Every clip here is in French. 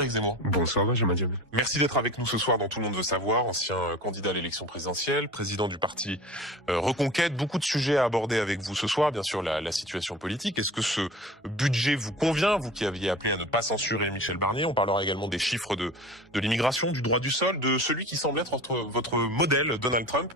Éric Zemmour. Bonsoir Benjamin Diamé. Merci d'être avec nous ce soir dans Tout le monde veut savoir, ancien candidat à l'élection présidentielle, président du parti Reconquête. Beaucoup de sujets à aborder avec vous ce soir, bien sûr la situation politique. Est-ce que ce budget vous convient, vous qui aviez appelé à ne pas censurer Michel Barnier? On parlera également des chiffres de l'immigration, du droit du sol, de celui qui semble être votre modèle, Donald Trump.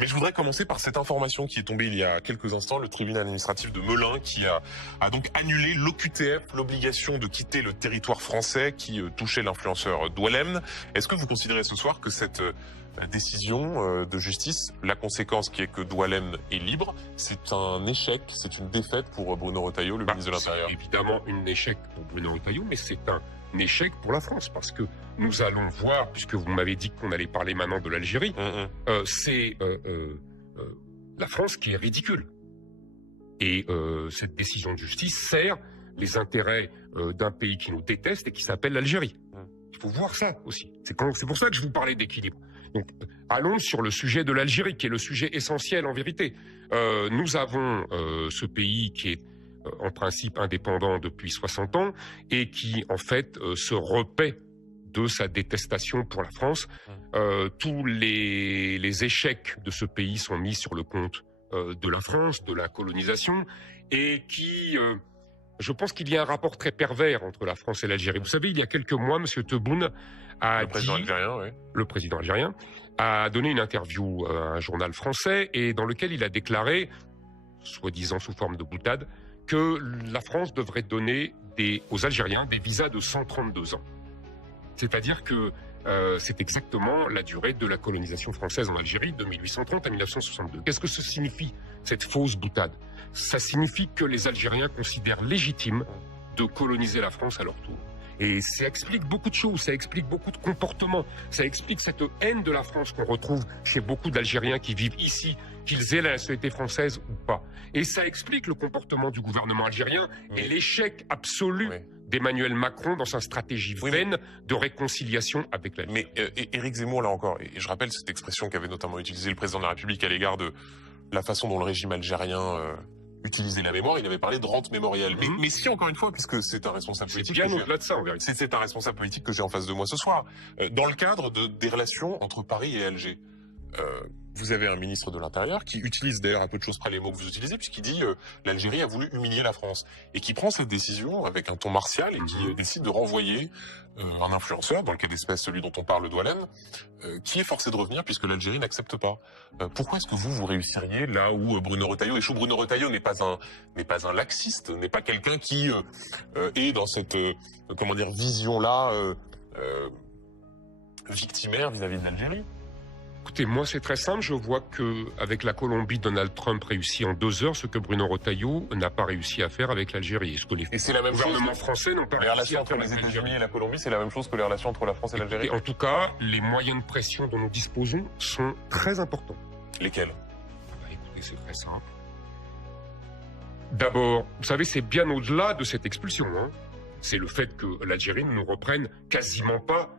Mais je voudrais commencer par cette information qui est tombée il y a quelques instants. Le tribunal administratif de Melun qui a donc annulé l'OQTF, l'obligation de quitter le territoire français qui touchait l'influenceur Doualem. Est-ce que vous considérez ce soir que cette décision de justice, la conséquence qui est que Doualem est libre, c'est un échec, c'est une défaite pour Bruno Retailleau, le ministre de l'Intérieur? C'est évidemment un échec pour Bruno Retailleau, mais c'est un échec pour la France, parce que nous allons voir, puisque vous m'avez dit qu'on allait parler maintenant de l'Algérie, c'est la France qui est ridicule. Et cette décision de justice sert les intérêts d'un pays qui nous déteste et qui s'appelle l'Algérie. Il faut voir ça aussi. C'est pour ça que je vous parlais d'équilibre. Donc, allons sur le sujet de l'Algérie, qui est le sujet essentiel en vérité. Nous avons ce pays qui est en principe indépendant depuis 60 ans et qui, en fait, se repaît de sa détestation pour la France. Tous les échecs de ce pays sont mis sur le compte de la France, de la colonisation, et qui... je pense qu'il y a un rapport très pervers entre la France et l'Algérie. Vous savez, il y a quelques mois, M. Tebboune le président algérien, a donné une interview à un journal français et dans lequel il a déclaré, soi-disant sous forme de boutade, que la France devrait donner aux Algériens des visas de 132 ans. C'est-à-dire que c'est exactement la durée de la colonisation française en Algérie de 1830 à 1962. Qu'est-ce que ça signifie, cette fausse boutade? Ça signifie que les Algériens considèrent légitime de coloniser la France à leur tour. Et ça explique beaucoup de choses, ça explique beaucoup de comportements, ça explique cette haine de la France qu'on retrouve chez beaucoup d'Algériens qui vivent ici, qu'ils aient la nationalité française ou pas. Et ça explique le comportement du gouvernement algérien et l'échec absolu d'Emmanuel Macron dans sa stratégie vaine de réconciliation avec l'Algérie. Mais Éric Zemmour, là encore, et je rappelle cette expression qu'avait notamment utilisée le président de la République à l'égard de la façon dont le régime algérien utilisait la mémoire, il avait parlé de rente mémorielle. Mais si, encore une fois, puisque c'est un responsable politique... C'est bien au-delà de ça, en vérité. C'est un responsable politique que j'ai en face de moi ce soir. Dans le cadre des relations entre Paris et Alger, vous avez un ministre de l'Intérieur qui utilise d'ailleurs à peu de choses près les mots que vous utilisez, puisqu'il dit l'Algérie a voulu humilier la France. Et qui prend cette décision avec un ton martial et qui décide de renvoyer un influenceur, dans le cas d'espèce celui dont on parle, Doualem, qui est forcé de revenir puisque l'Algérie n'accepte pas. Pourquoi est-ce que vous réussiriez là où Bruno Retailleau échoue? Bruno Retailleau n'est pas un laxiste, n'est pas quelqu'un qui est dans cette vision-là victimaire vis-à-vis de l'Algérie. Écoutez, moi c'est très simple, je vois qu'avec la Colombie, Donald Trump réussit en 2 heures ce que Bruno Retailleau n'a pas réussi à faire avec l'Algérie. Et c'est la même gouvernement français n'ont pas réussi. Les relations entre les États-Unis et la Colombie, c'est la même chose que les relations entre la France et l'Algérie? En tout cas, les moyens de pression dont nous disposons sont très importants. Lesquels? Écoutez, c'est très simple. D'abord, vous savez, c'est bien au-delà de cette expulsion. C'est le fait que l'Algérie ne nous reprenne quasiment pas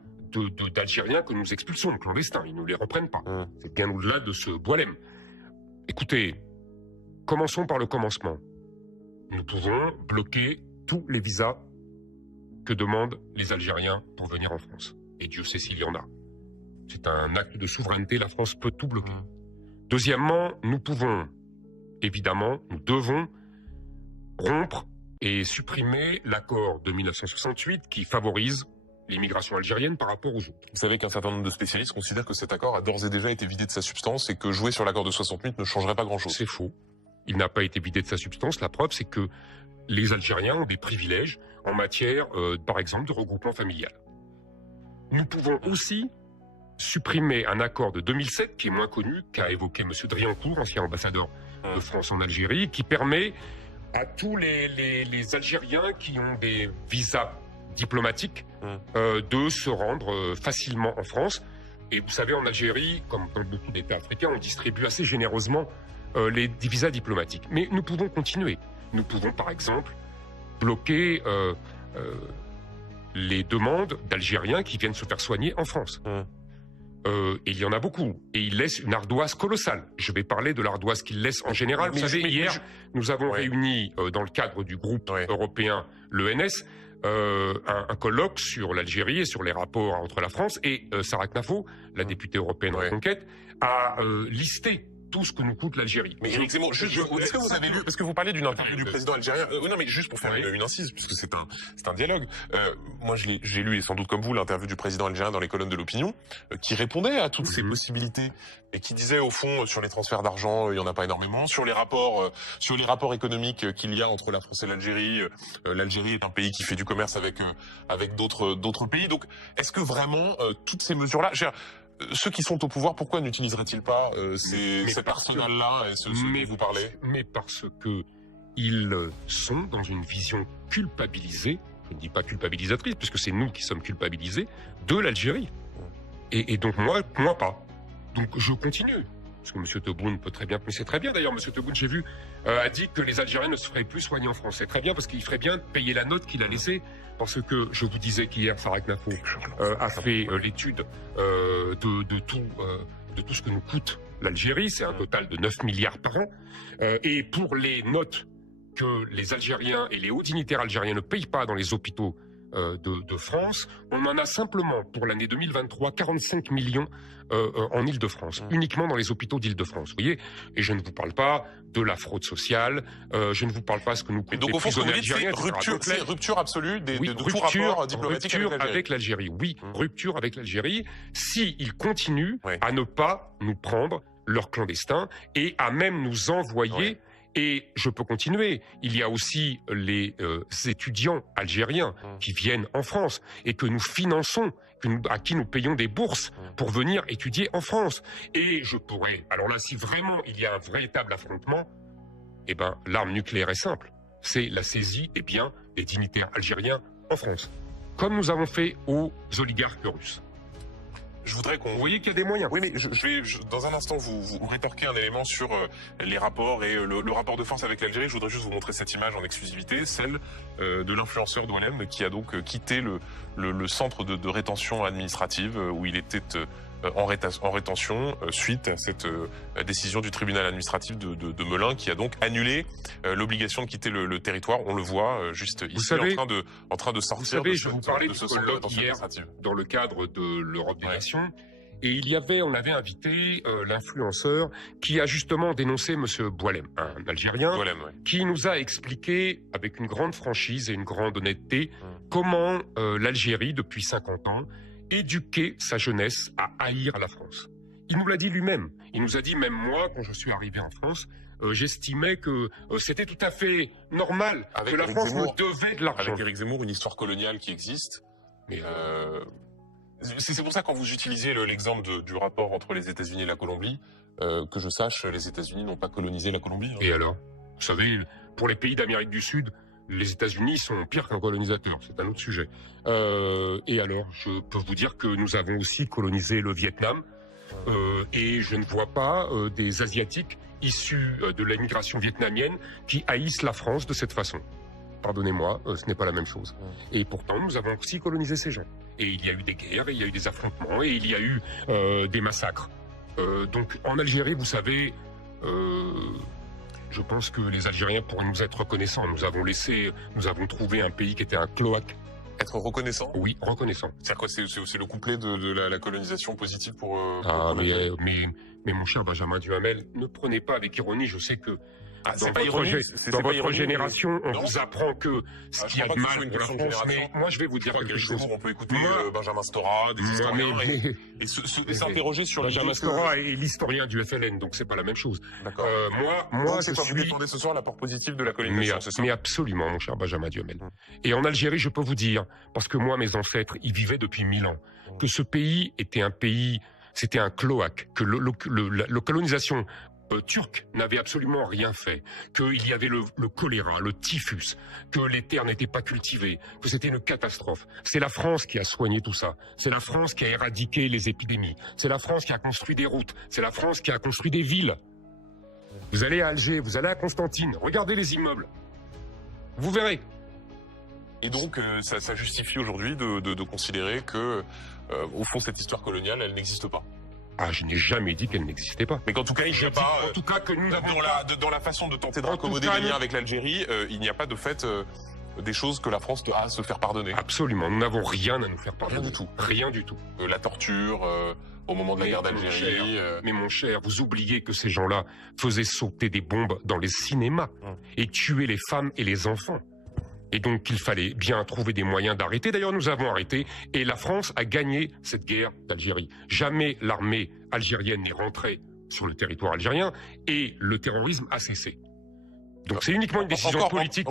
d'Algériens que nous expulsons, clandestins, ils ne les reprennent pas. C'est bien au-delà de ce Doualem. Écoutez, commençons par le commencement. Nous pouvons bloquer tous les visas que demandent les Algériens pour venir en France. Et Dieu sait s'il y en a. C'est un acte de souveraineté, la France peut tout bloquer. Deuxièmement, nous pouvons, évidemment, nous devons rompre et supprimer l'accord de 1968 qui favorise l'immigration algérienne par rapport aux autres. Vous savez qu'un certain nombre de spécialistes considèrent que cet accord a d'ores et déjà été vidé de sa substance et que jouer sur l'accord de 68 ne changerait pas grand-chose. C'est faux. Il n'a pas été vidé de sa substance. La preuve, c'est que les Algériens ont des privilèges en matière, par exemple, de regroupement familial. Nous pouvons aussi supprimer un accord de 2007, qui est moins connu, qu'a évoqué M. Driancourt, ancien ambassadeur de France en Algérie, qui permet à tous les Algériens qui ont des visas diplomatiques de se rendre facilement en France. Et vous savez, en Algérie, comme dans beaucoup d'États africains, on distribue assez généreusement les visas diplomatiques. Mais nous pouvons continuer. Nous pouvons, par exemple, bloquer les demandes d'Algériens qui viennent se faire soigner en France. Et il y en a beaucoup. Et il laisse une ardoise colossale. Je vais parler de l'ardoise qu'il laisse en général. Vous savez, hier, nous avons réuni, dans le cadre du groupe européen, l'ENS, un colloque sur l'Algérie et sur les rapports entre la France, et Sarah Knafo, la députée européenne Reconquête, a listé tout ce que nous coûte l'Algérie. Mais Éric Zemmour, est-ce que vous avez lu, parce que vous parlez d'une interview du président algérien, non mais juste pour faire une incise, puisque c'est un dialogue. Moi j'ai lu, et sans doute comme vous, l'interview du président algérien dans les colonnes de l'opinion, qui répondait à toutes ces possibilités, et qui disait au fond, sur les transferts d'argent, il y en a pas énormément, sur les rapports économiques qu'il y a entre la France et l'Algérie. L'Algérie est un pays qui fait du commerce avec d'autres pays. Donc est-ce que vraiment toutes ces mesures-là, ceux qui sont au pouvoir, pourquoi n'utiliseraient-ils pas cet arsenal-là et ce dont vous parlez? Mais parce que ils sont dans une vision culpabilisée, je ne dis pas culpabilisatrice, puisque c'est nous qui sommes culpabilisés, de l'Algérie. Et donc moi pas. Donc je continue. Parce que M. Tebboune peut très bien, mais c'est très bien d'ailleurs, M. Tebboune, j'ai vu, a dit que les Algériens ne se feraient plus soigner en France. C'est très bien parce qu'il ferait bien de payer la note qu'il a laissée. Parce que je vous disais qu'hier, Sarah Knafo a fait l'étude de tout ce que nous coûte l'Algérie. C'est un total de 9 milliards par an. Et pour les notes que les Algériens et les hauts dignitaires algériens ne payent pas dans les hôpitaux de France, on en a simplement pour l'année 2023 45 millions en Île-de-France, uniquement dans les hôpitaux d'Île-de-France. Vous voyez, et je ne vous parle pas de la fraude sociale, je ne vous parle pas de ce que nous coûte les prisonniers algériens. C'est rupture absolue de tout rapport diplomatique avec l'Algérie. Oui, rupture avec l'Algérie. S'ils continuent à ne pas nous prendre leurs clandestins et à même nous envoyer. Et je peux continuer. Il y a aussi les étudiants algériens qui viennent en France et que nous finançons, à qui nous payons des bourses pour venir étudier en France. Et je pourrais... Alors là, si vraiment il y a un véritable affrontement, eh ben, l'arme nucléaire est simple. C'est la saisie des biens des dignitaires algériens en France. Comme nous avons fait aux oligarques russes. Je voudrais qu'on... Vous voyez qu'il y a des moyens. Oui, mais dans un instant, vous rétorquez un élément sur les rapports et le rapport de force avec l'Algérie. Je voudrais juste vous montrer cette image en exclusivité, celle de l'influenceur Doualem qui a donc quitté le centre de rétention administrative où il était en rétention suite à cette décision du tribunal administratif de Melun qui a donc annulé l'obligation de quitter le territoire. On le voit juste ici en train de sortir de ce centre de rétention administrative. Dans le cadre de l'Europe des Nations. Et on avait invité l'influenceur qui a justement dénoncé M. Boualem, un Algérien, qui nous a expliqué avec une grande franchise et une grande honnêteté comment l'Algérie, depuis 50 ans, éduquer sa jeunesse à haïr la France. Il nous l'a dit lui-même. Il nous a dit, même moi, quand je suis arrivé en France, j'estimais que c'était tout à fait normal que la France nous devait de l'argent. Avec Éric Zemmour, une histoire coloniale qui existe. Mais c'est pour ça quand vous utilisez l'exemple du rapport entre les États-Unis et la Colombie, que je sache, les États-Unis n'ont pas colonisé la Colombie. Et alors, vous savez, pour les pays d'Amérique du Sud, les États-Unis sont pires qu'un colonisateur, c'est un autre sujet. Et alors, je peux vous dire que nous avons aussi colonisé le Vietnam, et je ne vois pas des Asiatiques issus de l'immigration vietnamienne qui haïssent la France de cette façon. Pardonnez-moi, ce n'est pas la même chose. Et pourtant, nous avons aussi colonisé ces gens. Et il y a eu des guerres, et il y a eu des affrontements, et il y a eu des massacres. Donc, en Algérie, vous savez... Je pense que les Algériens pourraient nous être reconnaissants. Nous avons trouvé un pays qui était un cloaque. Être reconnaissant? Oui, reconnaissant. C'est-à-dire quoi? C'est le couplet de la colonisation positive pour mais mon cher Benjamin Duhamel, ne prenez pas avec ironie. Je sais que dans votre génération, on vous apprend que ce qui a de mal pour la France, mais moi je vais vous dire quelque chose. On peut écouter Benjamin Stora, des historiens, et s'interroger sur Benjamin Stora est l'historien du FLN, donc c'est pas la même chose. D'accord. Moi, c'est vous défendez ce soir l'apport positif de la colonisation, c'est ça? Mais absolument, mon cher Benjamin Duhamel. Et en Algérie, je peux vous dire, parce que moi, mes ancêtres, ils vivaient depuis 1000 ans, que ce pays était un pays, c'était un cloaque, que la colonisation turc n'avait absolument rien fait, qu'il y avait le choléra, le typhus, que les terres n'étaient pas cultivées, que c'était une catastrophe. C'est la France qui a soigné tout ça. C'est la France qui a éradiqué les épidémies. C'est la France qui a construit des routes. C'est la France qui a construit des villes. Vous allez à Alger, vous allez à Constantine, regardez les immeubles. Vous verrez. Et donc, ça justifie aujourd'hui de considérer que, au fond, cette histoire coloniale, elle n'existe pas. Ah, je n'ai jamais dit qu'elle n'existait pas. Mais qu'en tout cas, il n'y a pas... En tout cas, que nous avons... Dans la façon de tenter de raccommoder les liens avec l'Algérie, il n'y a pas de fait des choses que la France a à se faire pardonner? Absolument, nous n'avons rien à nous faire pardonner. Rien du tout. Rien du tout. La torture au moment de la guerre d'Algérie. Mais mon cher, vous oubliez que ces gens-là faisaient sauter des bombes dans les cinémas et tuer les femmes et les enfants. Et donc il fallait bien trouver des moyens d'arrêter. D'ailleurs, nous avons arrêté et la France a gagné cette guerre d'Algérie. Jamais l'armée algérienne n'est rentrée sur le territoire algérien et le terrorisme a cessé. Donc c'est uniquement une décision politique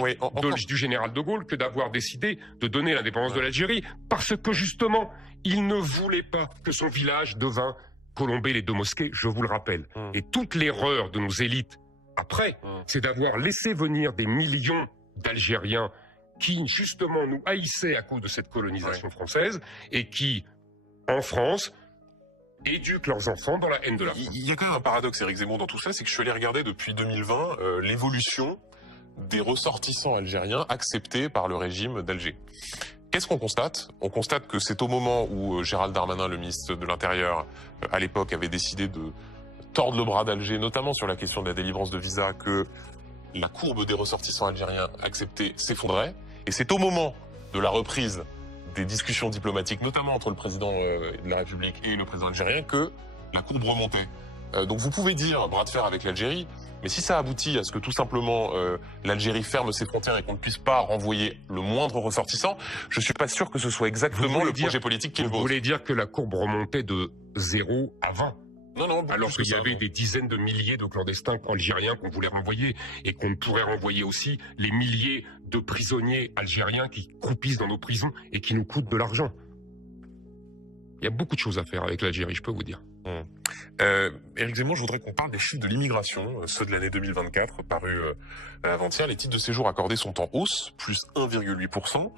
du général de Gaulle que d'avoir décidé de donner l'indépendance de l'Algérie parce que justement, il ne voulait pas que son village devint Colombey les deux mosquées, je vous le rappelle. Et toute l'erreur de nos élites après, c'est d'avoir laissé venir des millions d'Algériens qui justement nous haïssaient à cause de cette colonisation française et qui, en France, éduquent leurs enfants dans la haine de la France. Il y a quand même un paradoxe, Éric Zemmour, dans tout ça, c'est que je suis allé regarder depuis 2020 l'évolution des ressortissants algériens acceptés par le régime d'Alger. Qu'est-ce qu'on constate? On constate que c'est au moment où Gérald Darmanin, le ministre de l'Intérieur, à l'époque, avait décidé de tordre le bras d'Alger, notamment sur la question de la délivrance de visa, que la courbe des ressortissants algériens acceptés s'effondrait. Et c'est au moment de la reprise des discussions diplomatiques, notamment entre le président de la République et le président algérien, que la courbe remontait. Donc vous pouvez dire bras de fer avec l'Algérie, mais si ça aboutit à ce que tout simplement l'Algérie ferme ses frontières et qu'on ne puisse pas renvoyer le moindre ressortissant, je suis pas sûr que ce soit exactement le projet politique qu'il Vous voulez dire que la courbe remontait de 0 à 20 ? Non, alors qu'il y avait des dizaines de milliers de clandestins algériens qu'on voulait renvoyer et qu'on pourrait renvoyer aussi les milliers de prisonniers algériens qui croupissent dans nos prisons et qui nous coûtent de l'argent. Il y a beaucoup de choses à faire avec l'Algérie, je peux vous dire. Éric Zemmour, je voudrais qu'on parle des chiffres de l'immigration, ceux de l'année 2024, parus avant-hier. Les titres de séjour accordés sont en hausse, plus 1,8%,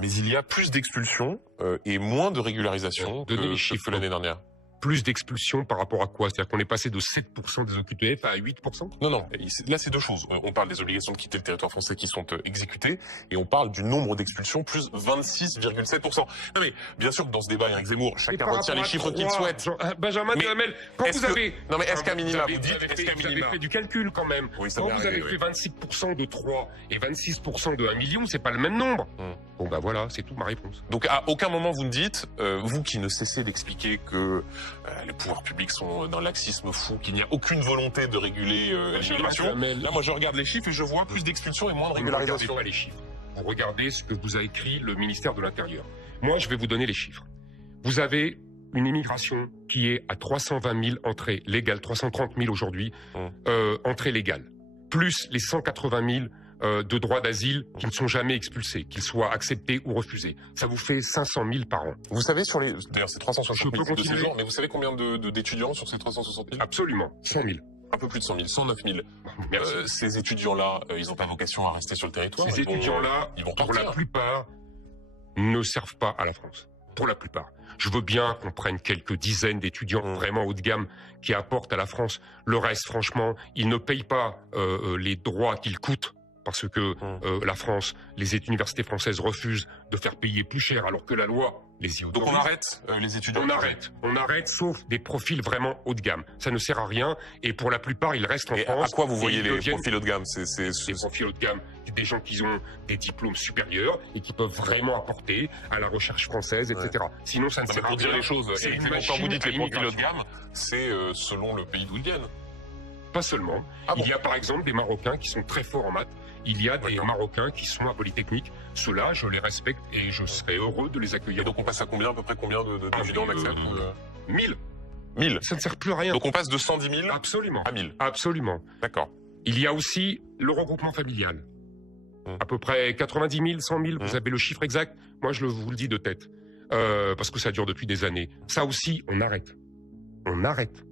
mais il y a plus d'expulsions et moins de régularisation que l'année dernière. Plus d'expulsions par rapport à quoi? C'est-à-dire qu'on est passé de 7% des OQTF à 8%? Non. Là, c'est deux choses. On parle des obligations de quitter le territoire français qui sont exécutées et on parle du nombre d'expulsions, plus 26,7%. Non mais, bien sûr que dans ce débat, Éric Zemmour, chacun retient les chiffres qu'il souhaite. Benjamin Duhamel, quand vous avez... Non mais est-ce qu'à minima, vous avez fait du calcul quand même. Oui, ça quand vous avez fait 26% de 3 et 26% de 1 million, c'est pas le même nombre. Bon bah voilà, c'est toute ma réponse. Donc à aucun moment vous ne dites, vous qui ne cessez d'expliquer que les pouvoirs publics sont dans laxisme fou, qu'il n'y a aucune volonté de réguler l'immigration. Là, moi, je regarde les chiffres et je vois plus d'expulsions et moins de régularisation. Vous ne regardez pas les chiffres. Vous regardez ce que vous a écrit le ministère de l'Intérieur. Moi, je vais vous donner les chiffres. Vous avez une immigration qui est à 320 000 entrées légales, 330 000 aujourd'hui, entrées légales, plus les 180 000 de droits d'asile qui ne sont jamais expulsés, qu'ils soient acceptés ou refusés. Ça vous fait 500 000 par an. Vous savez sur les... D'ailleurs, c'est 360 000 de séjours, mais vous savez combien d'étudiants sur ces 360 000? Absolument, 100 000. Un peu plus de 100 000, 109 000. Ces étudiants-là, ils n'ont pas vocation à rester sur le territoire. Ces étudiants-là, pour la plupart, ne servent pas à la France. Pour la plupart. Je veux bien qu'on prenne quelques dizaines d'étudiants vraiment haut de gamme qui apportent à la France. Le reste, franchement, ils ne payent pas les droits qu'ils coûtent. Parce que la France, les universités françaises refusent de faire payer plus cher alors que la loi les y autorise. Donc on arrête les étudiants? On arrête, sauf des profils vraiment haut de gamme. Ça ne sert à rien et pour la plupart, ils restent en France. À quoi vous voyez les profils haut de gamme? Des profils haut de gamme, des gens qui ont des diplômes supérieurs et qui peuvent vraiment apporter à la recherche française, etc. Sinon, ça ne sert à rien. Pour dire les choses, quand vous dites les profils haut de gamme, c'est selon le pays d'où ils viennent. Pas seulement. Il y a par exemple des Marocains qui sont très forts en maths. Il y a des Marocains qui sont à Polytechnique. Ceux-là, je les respecte et je serai heureux de les accueillir. Et donc on passe à combien, à peu près combien d'étudiants on accepte? 1000. 1000. Ça ne sert plus à rien. Donc on passe de 110 000 Absolument. à 1000. Absolument. D'accord. Il y a aussi le regroupement familial. À peu près 90 000, 100 000, vous avez le chiffre exact. Moi, je vous le dis de tête. Parce que ça dure depuis des années. Ça aussi, on arrête. On arrête.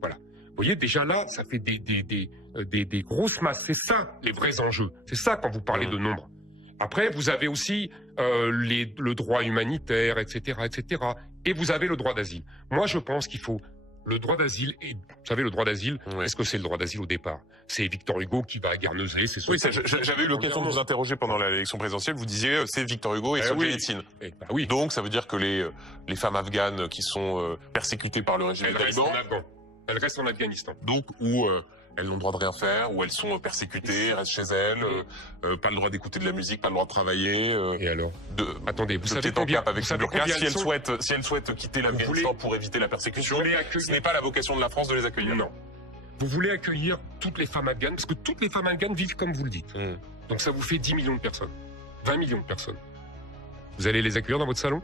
Voilà. Vous voyez, déjà là, ça fait des grosses masses. C'est ça, les vrais enjeux. C'est ça quand vous parlez de nombre. Après, vous avez aussi le droit humanitaire, etc., etc. Et vous avez le droit d'asile. Moi, je pense qu'il faut le droit d'asile. Et vous savez, le droit d'asile, est-ce que c'est le droit d'asile au départ? C'est Victor Hugo qui va à Guernesey. Oui, j'avais eu l'occasion de vous interroger pendant l'élection présidentielle. Vous disiez, c'est Victor Hugo et Solzhenitsyn. Oui. Donc, ça veut dire que les femmes afghanes qui sont persécutées par le régime taliban... Elle reste en Afghanistan. Donc, où Elles n'ont le droit de rien faire, ou elles sont persécutées, restent chez elles, pas le droit d'écouter de la musique, pas le droit de travailler. Et alors attendez, vous savez combien avec si elles souhaitent quitter l'Afghanistan pour éviter la persécution, ce n'est pas la vocation de la France de les accueillir. Non. Vous voulez accueillir toutes les femmes afghanes, parce que toutes les femmes afghanes vivent comme vous le dites. Donc ça vous fait 10 millions de personnes, 20 millions de personnes. Vous allez les accueillir dans votre salon?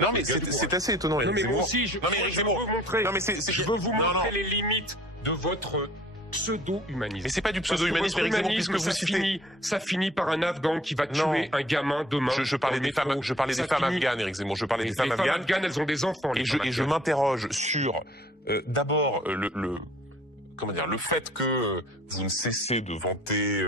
Non mais c'est assez étonnant. Non mais moi aussi, je veux vous montrer les limites de votre pseudo-humanisme. Mais c'est pas du pseudo-humanisme, Éric Zemmour, puisque vous citez... Ça finit par un Afghan qui va tuer un gamin demain. Je parlais des femmes afghanes, Éric Zemmour. Je parlais des femmes afghanes. Elles ont des enfants. Et je m'interroge sur, d'abord, le fait que vous ne cessez de vanter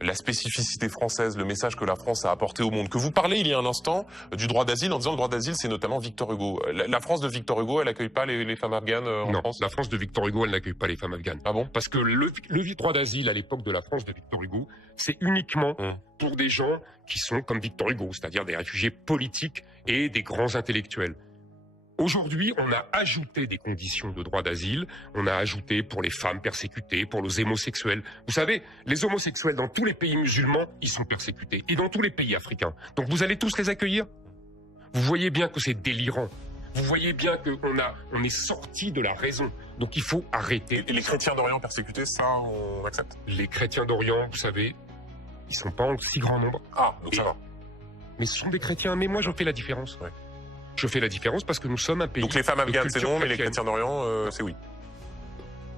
la spécificité française, le message que la France a apporté au monde. Que vous parlez il y a un instant du droit d'asile en disant le droit d'asile c'est notamment Victor Hugo. La France de Victor Hugo, elle accueille pas les femmes afghanes en France? Non, la France de Victor Hugo, elle n'accueille pas les femmes afghanes. Ah bon? Parce que le droit d'asile à l'époque de la France de Victor Hugo, c'est uniquement pour des gens qui sont comme Victor Hugo, c'est-à-dire des réfugiés politiques et des grands intellectuels. Aujourd'hui, on a ajouté des conditions de droit d'asile, on a ajouté pour les femmes persécutées, pour les homosexuels. Vous savez, les homosexuels dans tous les pays musulmans, ils sont persécutés, et dans tous les pays africains. Donc vous allez tous les accueillir? Vous voyez bien que c'est délirant. Vous voyez bien qu'on est sorti de la raison. Donc il faut arrêter. Et les chrétiens d'Orient persécutés, ça, on accepte? Les chrétiens d'Orient, vous savez, ils sont pas en si grand nombre. Ah, donc ça va. Mais ce sont des chrétiens, mais moi j'en fais la différence. Ouais. Je fais la différence parce que nous sommes un pays. Donc les femmes afghanes c'est non, mais les chrétiens d'Orient c'est oui.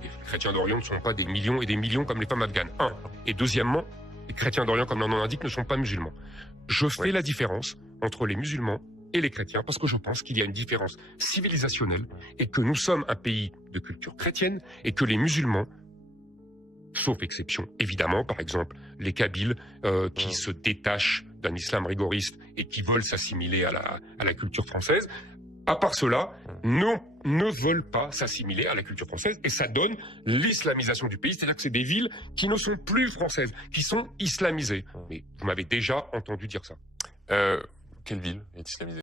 Les chrétiens d'Orient ne sont pas des millions et des millions comme les femmes afghanes. Un. Et deuxièmement, les chrétiens d'Orient, comme leur nom l'indique, ne sont pas musulmans. Je fais la différence entre les musulmans et les chrétiens parce que je pense qu'il y a une différence civilisationnelle et que nous sommes un pays de culture chrétienne et que les musulmans, sauf exception, évidemment, par exemple, les Kabyles qui se détachent d'un islam rigoriste et qui veulent s'assimiler à la culture française, à part cela, ne veulent pas s'assimiler à la culture française et ça donne l'islamisation du pays, c'est-à-dire que c'est des villes qui ne sont plus françaises, qui sont islamisées. Mais vous m'avez déjà entendu dire ça. Quelle ville est islamisée ?